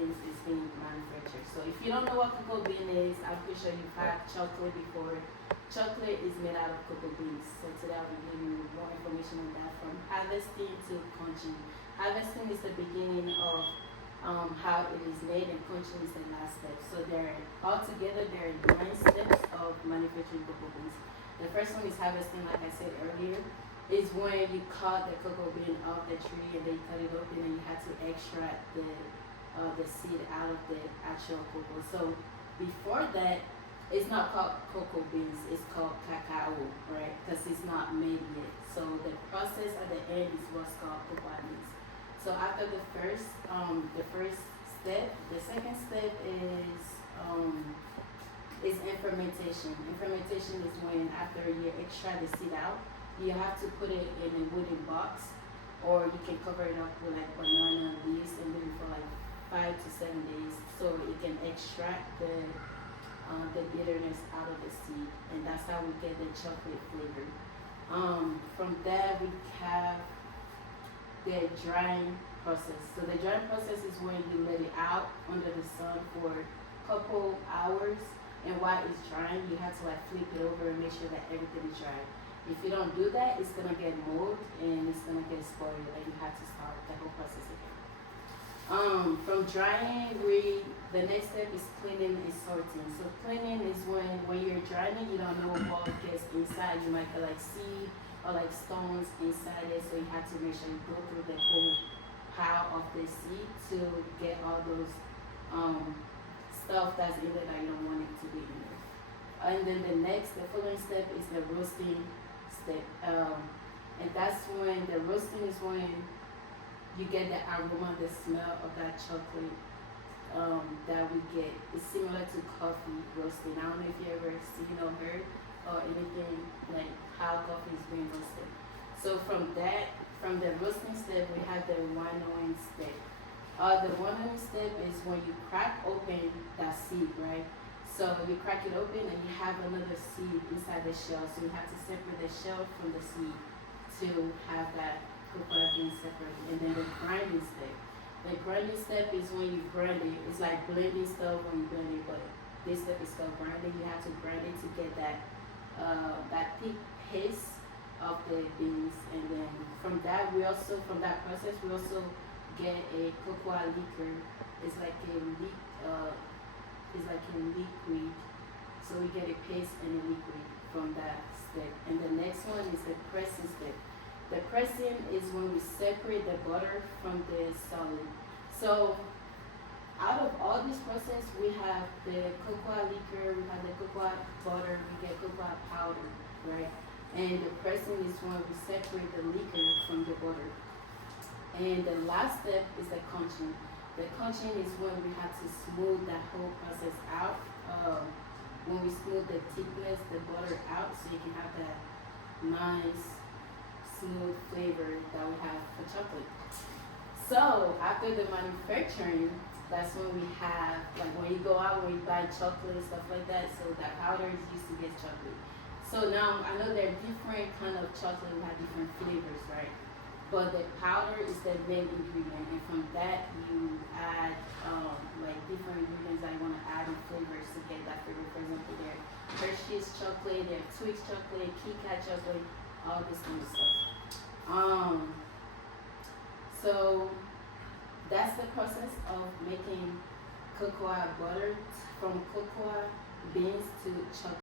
beans is being manufactured. So if you don't know what cocoa bean is, I'm pretty sure you've had chocolate before. Chocolate is made out of cocoa beans. So today I will give you more information on that, from harvesting to conching. Harvesting is the beginning of how it is made, and conching is the last step. So altogether there are 9 steps of manufacturing cocoa beans. The first one is harvesting, like I said earlier, is when you cut the cocoa bean off the tree and then you cut it open and you have to extract the seed out of the actual cocoa. So before that, it's not called cocoa beans, it's called cacao, right? Because it's not made yet. So the process at the end is what's called cocoa beans. So after the first step, the second step is fermentation. And fermentation is when after you extract the seed out, you have to put it in a wooden box, or you can cover it up with like banana leaves and leave it for like 5 to 7 days, so it can extract the bitterness out of the seed, and that's how we get the chocolate flavor. From there we have the drying process. So the drying process is when you let it out under the sun for a couple hours, and while it's drying, you have to like flip it over and make sure that everything is dry. If you don't do that, it's gonna get mold and it's gonna get spoiled, and you have to start the whole process again. From drying, the next step is cleaning and sorting. So cleaning is when you're drying, you don't know what gets inside. You might get like seed or like stones inside it, so you have to make sure you go through the whole pile of the seed to get all those stuff that's in there that you don't want it to be in there. And then the following step is the roasting step, and that's when the roasting is when you get the aroma, the smell of that chocolate that we get. It's similar to coffee roasting. I don't know if you ever seen or heard or anything like how coffee is being roasted. So from the roasting step, we have the winnowing step. The winnowing step is when you crack open that seed, right? So you crack it open and you have another seed inside the shell. So you have to separate the shell from the seed to have that cocoa bean separate. And then the grinding step. The grinding step is when you grind it. It's like blending stuff when you blend it, but this step is called grinding. You have to grind it to get that thick paste of the beans. And then from that process we also get a cocoa liquor. It's like a liquid. So we get a paste and a liquid from that step. And the next one is the pressing step. The pressing is when we separate the butter from the solid. So out of all this process, we have the cocoa liquor, we have the cocoa butter, we get cocoa powder, right? And the pressing is when we separate the liquor from the butter. And the last step is the conching. The conching is when we have to smooth that whole process out. When we smooth the thickness, the butter out, so you can have that nice smooth flavor that we have for chocolate. So after the manufacturing, that's when we have, like when you go out, when you buy chocolate, stuff like that, so that powder is used to get chocolate. So now I know there are different kind of chocolate, we have different flavors, right? But the powder is the main ingredient, and from that you add like different ingredients that you want to add in flavors to get that flavor. For example, there are Hershey's chocolate, there are Twix chocolate, Kit Kat chocolate, all this kind of stuff. So that's the process of making cocoa butter, from cocoa beans to chocolate.